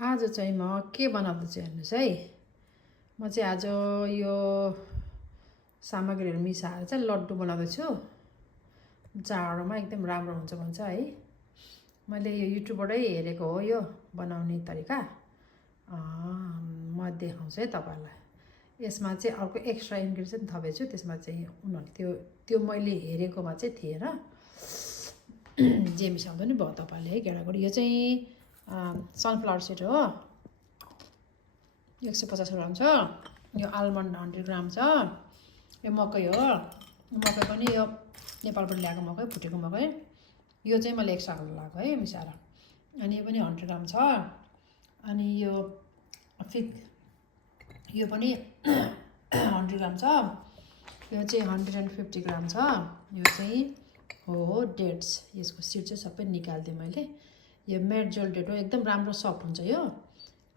आज चाहिँ म के बनाउँदैछु हेर्नुस् है। म चाहिँ आज यो सामग्रीहरू मिसाएर चाहिँ लड्डु बनाउँदैछु। जाडोमा एकदम राम्रो हुन्छ भन्छ है। मैले यो युट्युबबाटै हेरेको हो यो बनाउने तरिका। म देखाउँछु है तपाईहरुलाई। यसमा चाहिँ अर्को एक्स्ट्रा इन्ग्रेडिएन्ट थपेछु। त्यसमा चाहिँ उनीहरुले त्यो मैले हेरेकोमा चाहिँ थिएन। जे मिसाउँदा नि भयो तपाईहरुले है गेडागुडी। यो चाहिँ सनफ्लावर सीड हो, 150 ग्राम छ। यो आलमन्ड 100 ग्राम छ। यो मकै हो, मकै पनि यो नेपालबाट ल्याएको मकै, फुटेको मकै। यो चाहिँ मैले एक्स्ट्रा लगाएको है मिसाएर। अनि यो पनि 100 ग्राम छ। अनि यो फिग यो पनि 100 ग्राम छ। यो चाहिँ 150 ग्राम छ। यो चाहिँ हो डेट्स। यसको सीड चाहिँ सबै निकाल्दिएँ मैले। यो मेड जोल्टेड हो, एकदम राम्रो सफ्ट हुन्छ यो।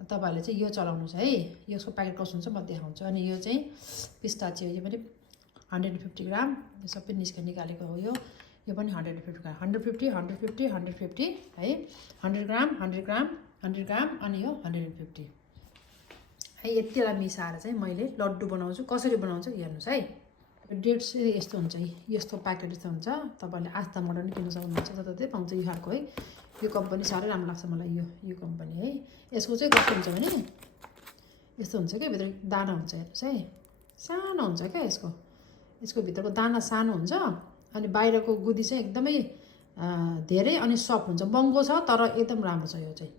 तपाईहरुले चाहिँ यो चलाउनुस् है। यसको प्याकेट कस्तो हुन्छ म देखाउँछु। अनि यो चाहिँ पिस्ताचियो, यो पनि 150 ग्राम। यो सबै निकालेको हो यो। यो पनि 150 ग्राम, 150 150 150 है। 100 ग्राम 100 ग्राम 100 ग्राम अनि यो 150 है। यतिलाई मिसाएर चाहिँ मैले लड्डु बनाउँछु। कसरी बनाउँछु हेर्नुस् है। डेट्स यस्तो हुन्छ है, यस्तो प्याकेट यस्तो हुन्छ। तपाईहरुले आस्थाबाट पनि किन्न सक्नुहुन्छ, जताततै पाउँछ यो खालको है। यो कम्पनी साह्रै राम्रो लाग्छ मलाई यो कम्पनी है। यसको चाहिँ कस्तो हुन्छ भने यस्तो हुन्छ के, भित्र दाना हुन्छ हेर्नुस् है। सानो हुन्छ क्या यसको भित्रको दाना सानो हुन्छ। अनि बाहिरको गुदी चाहिँ एकदमै धेरै अनि सफ्ट हुन्छ। महँगो छ तर एकदम राम्रो छ यो चाहिँ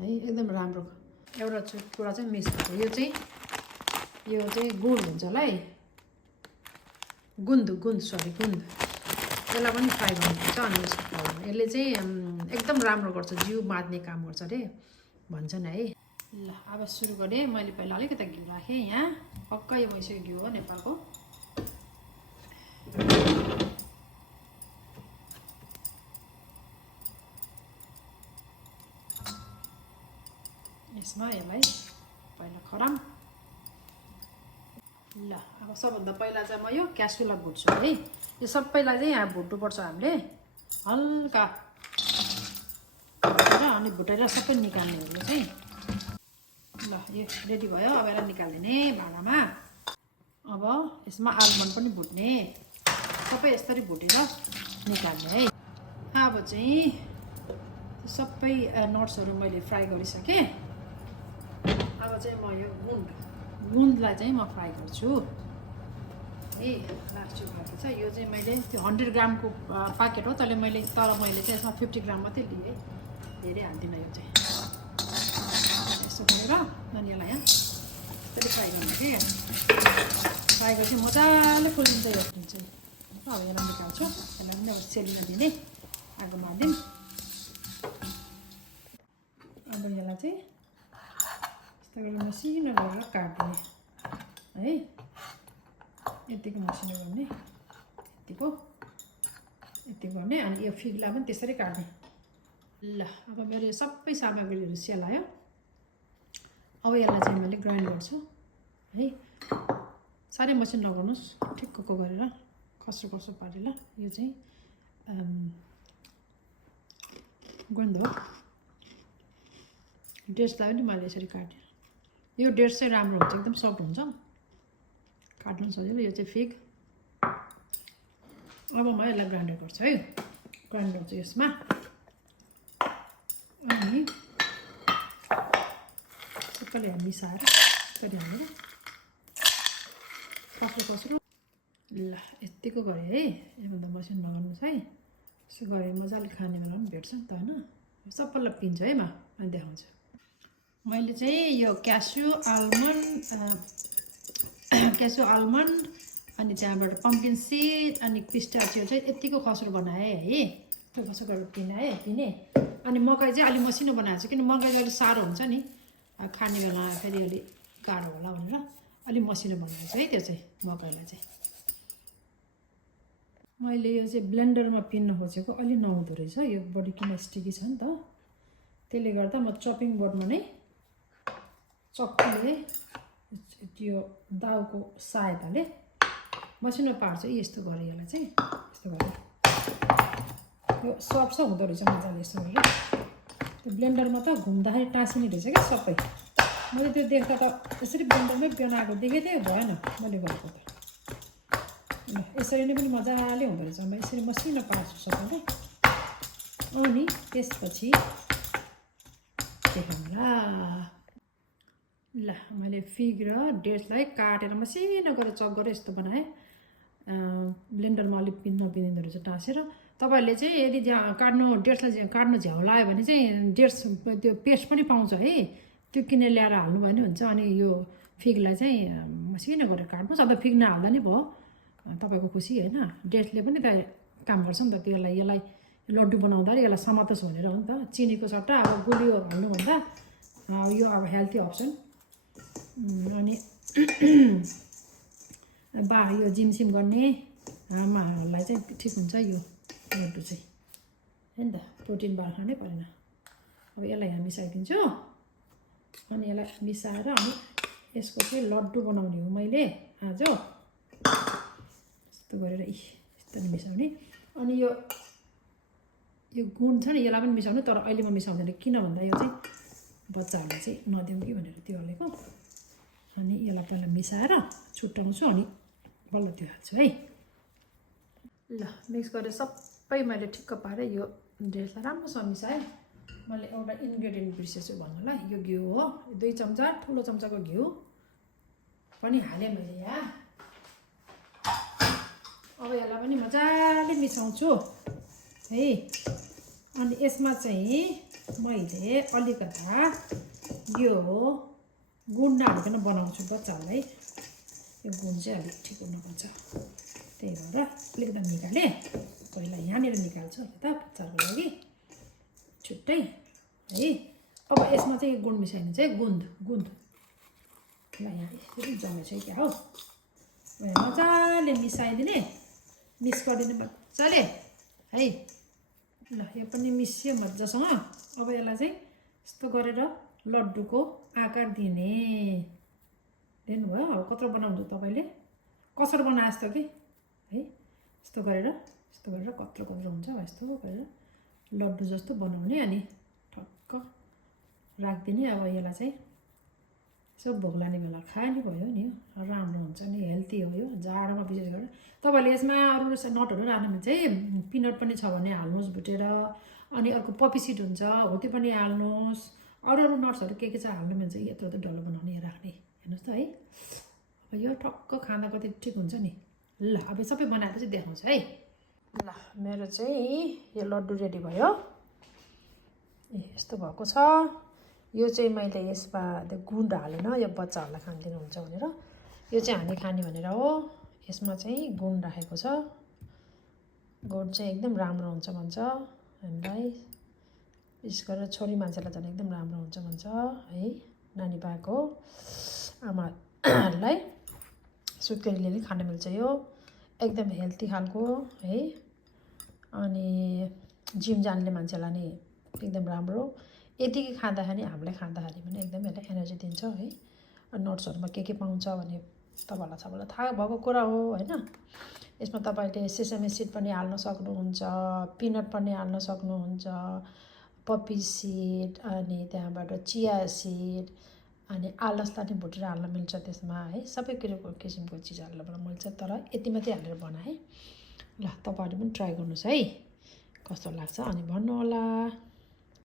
है। एकदम राम्रो एउटा कुरा चाहिँ मिस हुन्छ। यो चाहिँ गुड हुन्छ होला है। गुन्द यसलाई पनि फ्राई गर्नुपर्छ। अनि यसको पाउडर यसले चाहिँ एकदम राम्रो गर्छ, जिउ मार्ने काम गर्छ अरे भन्छन् है। ल अब सुरु गरेँ। मैले पहिला अलिकति घिउ राखेँ यहाँ। पक्का यो भैँसीको घिउ हो नेपालको। यसमा यसलाई पहिला खराम। ल अब सबभन्दा पहिला चाहिँ म यो क्यास्युलाई भुट्छु है। यो सबैलाई चाहिँ यहाँ भुट्नुपर्छ हामीले हल्का भुटेर। अनि भुटेर सबै निकाल्ने हो यो चाहिँ। ल यो रेडी भयो। अब यसलाई निकाल्दिने भाँडामा। अब यसमा आलमन्ड पनि भुट्ने, सबै यसरी भुटेर निकाल्ने है। अब चाहिँ सबै नट्सहरू मैले फ्राई गरिसकेँ। अब चाहिँ म यो गुन्दलाई चाहिँ म फ्राई गर्छु है। लास्टको भएको छ यो चाहिँ मैले त्यो 100 ग्रामको प्याकेट हो। तर मैले चाहिँ यसमा 50 ग्राम मात्रै लिएँ, धेरै हाल्दिनँ यो चाहिँ। यसो गरेर अनि यसलाई यहाँ त्यसरी फ्राई गर्नु कि फ्राई गरेपछि मजाले फुलिन्छ यो चाहिँ। अब यसलाई निकाल्छु। यसलाई पनि अब सेलिन दिने, आगो मार्दिउँ। अब यसलाई चाहिँ यस्तो गरेर मसिनो गरेर काट्ने है। यतिको मसिनो गर्ने, यति गर्ने। अनि यो फिगलाई पनि त्यसरी काट्ने। ल अब मेरो यो सबै सामग्रीहरू सेलायो। अब यसलाई चाहिँ मैले ग्राइन्ड गर्छु है। साह्रै मसिनो नगर्नुहोस्, ठिक्कको गरेर खस्रो पारेर। यो चाहिँ गुन्द हो। डेट्सलाई पनि मैले यसरी काटेँ। यो डेट्स चाहिँ राम्रो हुन्छ, एकदम सफ्ट हुन्छ, काट्नु सजिलो। यो चाहिँ फिग। अब म यसलाई ग्राइन्ड गर्छु है। ग्राइन्ड गर्छु यसमा। अनि सबैले मिसाएर यसरी हालेर खस्रो। ल यतिको गरेँ है। योभन्दा मसिनो नगर्नुहोस् है। यसो गरेँ मजाले खाने बेला पनि भेट्छ नि त होइन। सबैलाई पिन्छ है। म देखाउँछु। मैले चाहिँ यो क्यास्यु आलमन्ड अनि त्यहाँबाट पम्किन सिड अनि पिस्ताचियो चाहिँ यतिको खस्रो बनाएँ है। त्यो खस्रो गरेर पिने। अनि मकै चाहिँ अलिक मसिनो बनाएको छु, किन मकै चाहिँ अलिक साह्रो हुन्छ नि, खाने बेला फेरि अलिक गाह्रो होला भनेर अलिक मसिनो बनाएको छु है। त्यो चाहिँ मकैलाई चाहिँ मैले यो चाहिँ ब्लेन्डरमा पिन्न खोजेको, अलि नहुँदो रहेछ यो, बडी किन स्टिकी छ नि त। त्यसले गर्दा म चपिङ बोर्डमा नै चक्कीले त्यो दाउको सहायताले मसिनो पार्छु। यस्तो गरेँ यसलाई चाहिँ, यस्तो गरेँ। यो सफ्ट हुँदो रहेछ मजाले यसो गरेर। त्यो ब्लेन्डरमा त घुम्दाखेरि टाँसिने रहेछ क्या सबै। मैले त्यो देख्दा त यसरी ब्लेन्डरमै बनाएको देखेको थिएँ, भएन मैले गरेको त। ल यसरी नै पनि मजाले हुँदो रहेछ। म यसरी मसिनो पार्छु सबैले। अनि त्यसपछि देखाउँला। ल मैले फिग र डेट्सलाई काटेर मसिनो गरेर चप गरेर यस्तो बनाएँ। ब्लेन्डरमा अलिक नपिँदो रहेछ टाँसेर। तपाईँहरूले चाहिँ यदि काट्नु डेट्सलाई काट्नु झ्याउ लाग्यो भने चाहिँ डेट्स त्यो पेस्ट पनि पाउँछ है, त्यो किनेर ल्याएर हाल्नुभयो भने हुन्छ। अनि यो फिगलाई चाहिँ मसिनो गरेर काट्नुहोस्। अब फिग नहाल्दा नि भयो, तपाईँको खुसी होइन। डेट्सले पनि त काम गर्छ नि त, यसलाई लड्डु बनाउँदा यसलाई समातोस् भनेर हो नि त। चिनीको सट्टा अब गुलियो हाल्नुभन्दा यो अब हेल्थी अप्सन। अनि यो जिमसिम गर्ने आमाहरूलाई चाहिँ ठिक हुन्छ यो लड्डु चाहिँ, होइन त। प्रोटिन बार खानै परेन। अब यसलाई यहाँ मिसाइदिन्छु। अनि यसलाई मिसाएर अनि यसको चाहिँ लड्डु बनाउने हो मैले आज। यस्तो गरेर यस्तो मिसाउने। अनि यो गुण छ नि, यसलाई पनि मिसाउनु। तर अहिले म मिसाउँदैन, किन भन्दा यो चाहिँ बच्चाहरूलाई चाहिँ नदिउँ कि भनेर त्यो हालेको। अनि यसलाई पहिला मिसाएर छुट्याउँछु, अनि बल्ल त्यो हाल्छु है। ल मिक्स गरेर सबै मैले ठिक्क पारेँ। यो डेट्सलाई राम्रोसँग मिसाएँ। मैले एउटा इन्ग्रेडियन्ट बिर्सेछु भन्नुलाई, यो घिउ हो। 2 चम्चा ठुलो चम्चाको घिउ पनि हालेँ मैले यहाँ। अब यसलाई पनि मजाले मिसाउँछु है। अनि यसमा चाहिँ मैले अलिकता यो गुड नहालिकन बनाउँछु बच्चाहरूलाई। यो गुण चाहिँ अलिक ठिक हुनुपर्छ, त्यही भएर अलिकति निकालेँ। पहिला यहाँनिर निकाल्छु त बच्चाहरूको लागि छुट्टै है। अब यसमा चाहिँ गुण मिसाइनु चाहिँ गुन्द ल यहाँ यसरी जमेछ क्या हो। मजाले मिसाइदिने, मिक्स गरिदिने मजाले है। ल यो पनि मिसियो मजासँग। अब यसलाई चाहिँ यस्तो गरेर लड्डुको आकार दिने। दिनुभयो। अब कत्रो बनाउँछु तपाईँले कसरी बनाए जस्तो कि है। यस्तो गरेर कत्रो हुन्छ यस्तो गरेर लड्डु जस्तो बनाउने। अनि ठक्क राखिदिने। अब यसलाई चाहिँ यसो भोक लाग्ने बेला खाने भयो नि, राम्रो हुन्छ नि, हेल्थी हो यो जाडोमा विशेष गरेर। तपाईँहरूले यसमा अरू नटहरू राख्नु भने चाहिँ पिनट पनि छ भने हाल्नुहोस् भुटेर। अनि अर्को पपी सिड हुन्छ हो, त्यो पनि हाल्नुहोस्। अरू नट्सहरू के छ हाल्नु भने चाहिँ यत्रो डल्लो बनाउने राख्ने। हेर्नुहोस् त है। अब यो ठक्क खाँदा कति ठिक हुन्छ नि। ल अब सबै बनाएपछि देखाउँछु है। ल मेरो चाहिँ यो लड्डु रेडी भयो। यस्तो भएको छ। यो चाहिँ मैले यसमा त्यो गुड हालेन, यो बच्चाहरूलाई खान दिनुहुन्छ भनेर। यो चाहिँ हामी खाने भनेर हो। यसमा चाहिँ गुड राखेको छ। गुड चाहिँ एकदम राम्रो हुन्छ भन्छ हामीलाई, विशेष गरेर छोरी मान्छेलाई झन् एकदम राम्रो हुन्छ भन्छ है। नानी पाएको आमाहरूलाई सुत्केरीले खान मिल्छ यो, एकदम हेल्थी खालको है। अनि जिम जाने मान्छेलाई नि एकदम राम्रो। यतिकै खाँदाखेरि हामीलाई खाँदाखेरि पनि एकदम यसले एनर्जी दिन्छ है। नट्सहरूमा के पाउँछ भने तपाईँहरूलाई थाहा भएको कुरा हो होइन। यसमा तपाईँले सेसामी सिड पनि हाल्न सक्नुहुन्छ, पिनट पनि हाल्न सक्नुहुन्छ, पपी सिड, अनि त्यहाँबाट चिया सिड, अनि आलसलाई पनि भुटेर हाल्न मिल्छ त्यसमा है। सबै किसिमको चिज हाल्न मिल्छ। तर यति मात्रै हालेर बनाएँ। ल तपाईँहरूले पनि ट्राई गर्नुहोस् है, कस्तो लाग्छ अनि भन्नुहोला।